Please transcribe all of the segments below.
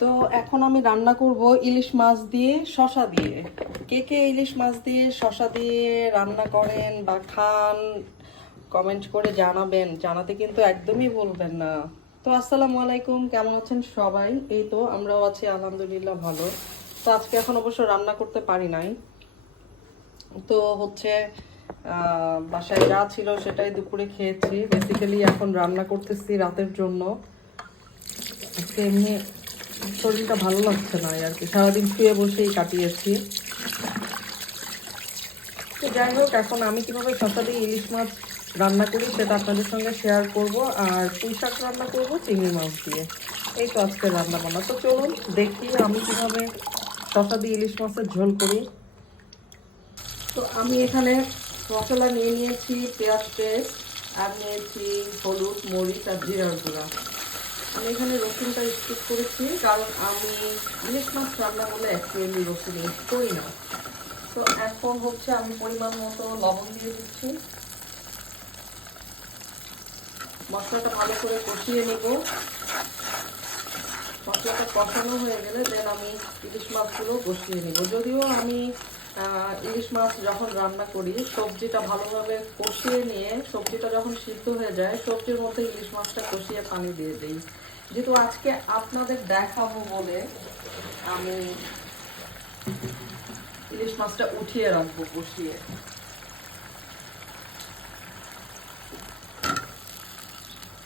তো এখন আমি রান্না করব ইলিশ মাছ দিয়ে শশা দিয়ে। কে কে ইলিশ মাছ দিয়ে শশা দিয়ে রান্না করেন বা খান কমেন্ট করে জানাবেন। জানাতে কিন্তু একদমই বলবেন না। তো আসসালামু আলাইকুম, কেমন আছেন সবাই? এই তো, আমরাও আছি, আলহামদুলিল্লাহ ভালো। তো আজকে এখন অবশ্য রান্না করতে পারি নাই। তো হচ্ছে বাসায় যা ছিল সেটাই দুপুরে খেয়েছি। বেসিক্যালি এখন রান্না করতেছি রাতের জন্য। আজকে এমনি শরীরটা ভালো লাগছে না আর কি। সারাদিন শুয়ে বসেই কাটিয়েছি। তো যাই হোক, এখন আমি কীভাবে শসা দিয়ে ইলিশ মাছ রান্না করি সেটা আপনাদের সঙ্গে শেয়ার করব আর পুঁই শাক রান্না করব চিংড়ি মাছ দিয়ে। এই তো আজকে রান্না বান্না তো চলুন দেখি আমি কীভাবে শসা দিয়ে ইলিশ মাছের ঝোল করি। তো আমি এখানে মশলা নিয়ে নিয়েছি, পেঁয়াজ পেস্ট, আর নিয়েছি হলুদ, মরিচ আর জিরার গুঁড়া। আমি এখানে রসুনটা স্কিপ করেছি, কারণ আমি ইলিশ মাছ রান্না করলে অ্যাকচুয়ালি রসুন ইউজ করি না। তো এখন হচ্ছে আমি পরিমাণ মতো লবণ দিয়ে দিচ্ছি। মশলাটা ভালো করে কষিয়ে নেব। মশলাটা কষানো হয়ে গেলে দেন আমি ইলিশ মাছগুলো কষিয়ে নিব। যদিও আমি ইলিশ মাছ যখন রান্না করি, সবজিটা ভালোভাবে কষিয়ে নিয়ে সবজিটা যখন সিদ্ধ হয়ে যায়, সবজির মধ্যে ইলিশ মাছটা কষিয়ে পানি দিয়ে দিই। যেহেতু আজকে আপনাদের দেখাবো বলে আমি ইলিশ মাছটা উঠিয়ে রাখব কষিয়ে।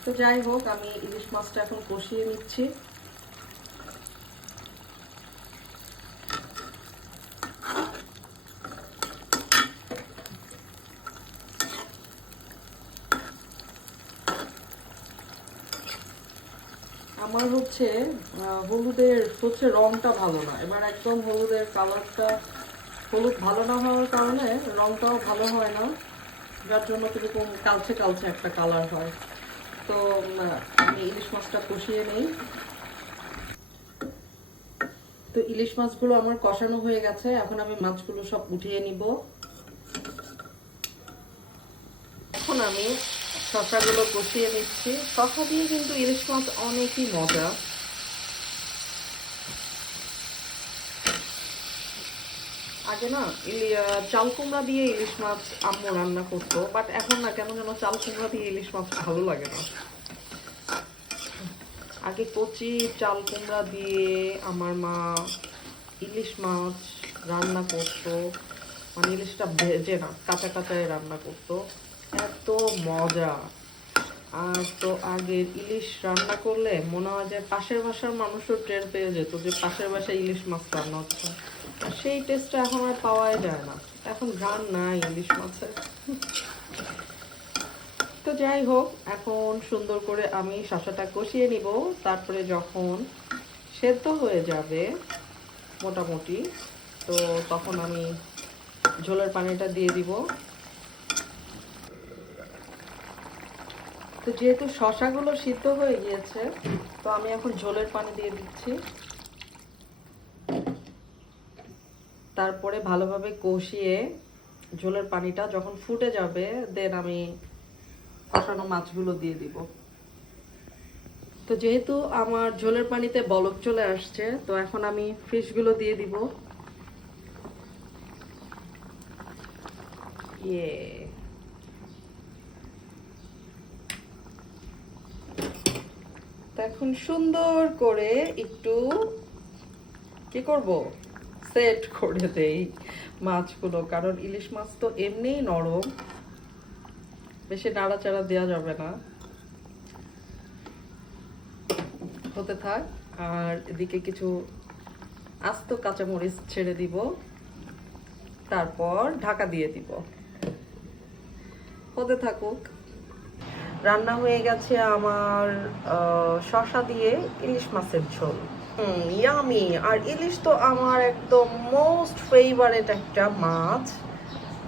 তো যাই হোক, আমি ইলিশ মাছটা এখন কষিয়ে নিচ্ছি। আমার হচ্ছে হলুদের হচ্ছে রংটা ভালো না। এবার একদম হলুদের কালারটা, হলুদ ভালো না হওয়ার কারণে রংটাও ভালো হয় না। যার জন্য কীরকম কালচে কালচে একটা কালার হয়। তো আমি ইলিশ মাছটা কষিয়ে নেই। তো ইলিশ মাছগুলো আমার কষানো হয়ে গেছে। এখন আমি মাছগুলো সব উঠিয়ে নিব। এখন আমি শশাগুলো কষিয়ে নিচ্ছি। শশা দিয়ে কিন্তু ইলিশ মাছ অনেকই মজা। আগে না চাল কুমড়া দিয়ে ইলিশ মাছ আম্মু রান্না করতো বাট এখন না, কেন যেন চাল কুমড়া দিয়ে ইলিশ মাছ ভালো লাগে না। আগে কচি চাল কুমড়া দিয়ে আমার মা ইলিশ মাছ রান্না করতো। মানে ইলিশটা ভেজে না, কাঁচা কাঁচায় রান্না করতো। এত মজা। আর তো আগের ইলিশ রান্না করলে মনে হয় যে পাশের বাসার মানুষও টের পেয়ে যেত যে পাশের বাসায় ইলিশ মাছ রান্না হচ্ছে। সেই টেস্টটা এখন আর পাওয়াই যায় না। এখন গান নাই ইলিশ মাছের। তো যাই হোক, এখন সুন্দর করে আমি শসাটা কষিয়ে নিব। তারপরে যখন সেদ্ধ হয়ে যাবে মোটামুটি, তো তখন আমি ঝোলের পানিটা দিয়ে দিব। তো যেহেতু শশাগুলো সিদ্ধ হয়ে গিয়েছে, তো আমি এখন ঝোলের পানি দিয়ে দিচ্ছি। তারপরে ভালোভাবে কষিয়ে ঝোলের পানিটা যখন ফুটে যাবে দেন আমি কষানো মাছগুলো দিয়ে দিব। তো যেহেতু আমার ঝোলের পানিতে বলক চলে আসছে, তো এখন আমি ফিশগুলো দিয়ে দিব। ইয়ে তো এখন সুন্দর করে একটু কি করব? সেট করে দেই মাছগুলো, কারণ ইলিশ মাছ তো এমনিই নরম। বেশি নাড়াচাড়া দেওয়া যাবে না। হতে থাক, আর এদিকে কিছু আস্ত কাঁচামরিচ ছেড়ে দিব। তারপর ঢাকা দিয়ে দিব। হতে থাকুক। রান্না হয়ে গেছে আমার শসা দিয়ে ইলিশ মাছের ঝোল। ইয়ামি আর ইলিশ তো আমার একদম মোস্ট ফেভারেট একটা মাছ।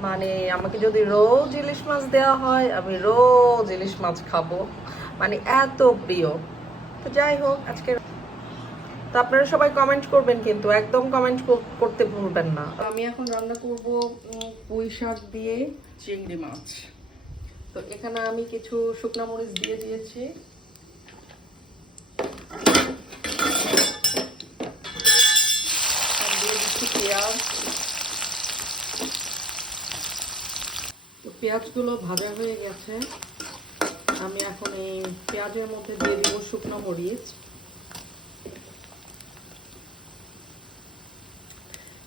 মানে আমাকে যদি রোজ ইলিশ মাছ দেওয়া হয়, আমি রোজ ইলিশ মাছ খাব। মানে এত প্রিয়। তো যাই হোক, আজকে তো আপনারা সবাই কমেন্ট করবেন কিন্তু, একদম কমেন্ট করতে ভুলবেন না। আমি এখন রান্না করব পুঁই শাক দিয়ে চিংড়ি মাছ। তো এখানে আমি কিছু শুকনো মরিচ দিয়ে দিয়েছি। দিয়ে দিচ্ছি পেঁয়াজ। তো পেঁয়াজগুলো ভাজা হয়ে গেছে। আমি এখন এই পেঁয়াজের মধ্যে দিয়ে দিব শুকনো মরিচ।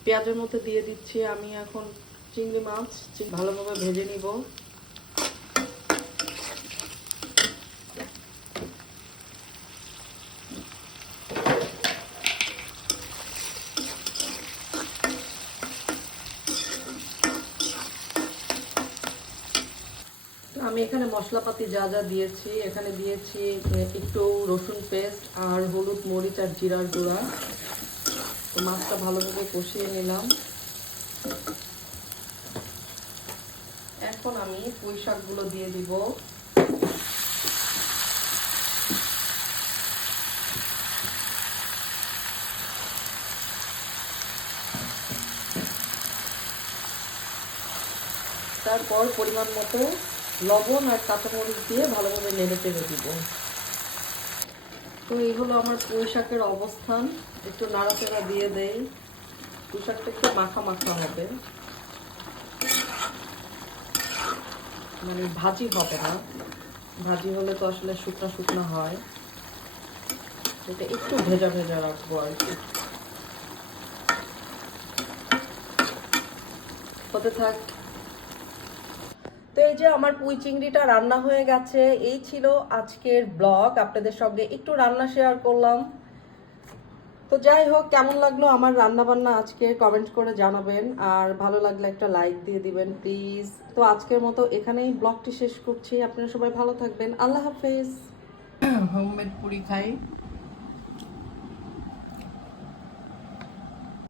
পেঁয়াজের মধ্যে দিয়ে দিচ্ছি আমি এখন চিংড়ি মাছ। ভালোভাবে ভেজে নিব। আমি এখানে মশলাপাতি যা যা দিয়েছি, এখানে দিয়েছি একটু রসুন পেস্ট আর হলুদ, মরিচ আর জিরার গুঁড়া। তো মাছটা ভালোভাবে কষিয়ে নিলাম। এখন আমি পুঁই শাকগুলো দিয়ে দিব। তারপর পরিমাণ মতো লবণ আর কাঁচামরিচ দিয়ে ভালোভাবে নেড়ে চেড়ে দিব। তো এই হলো আমার পুঁই অবস্থান। একটু নাড়াচাড়া দিয়ে দেই। পুঁই একটু মাখা মাখা হবে। মানে ভাজি হবে না। ভাজি হলে তো আসলে শুকনো শুকনো হয়। এটা একটু ভেজা ভেজা রাখব আর কি। হতে থাক তো এই যে আমার পুঁই চিংড়িটা রান্না হয়ে গেছে, এই ছিল আজকের ব্লগ। আপনাদের সঙ্গে একটু রান্না শেয়ার করলাম। তো যাই হোক, কেমন লাগল আমার রান্না বান্না আজকে কমেন্ট করে জানাবেন। আর ভালো লাগলে একটা লাইক দিয়ে দিবেন প্লিজ তো আজকের মতো এখানেই ব্লগটি শেষ করছি। আপনারা সবাই ভালো থাকবেন। আল্লাহ হাফেজ। হোমমেড পুরি খাই।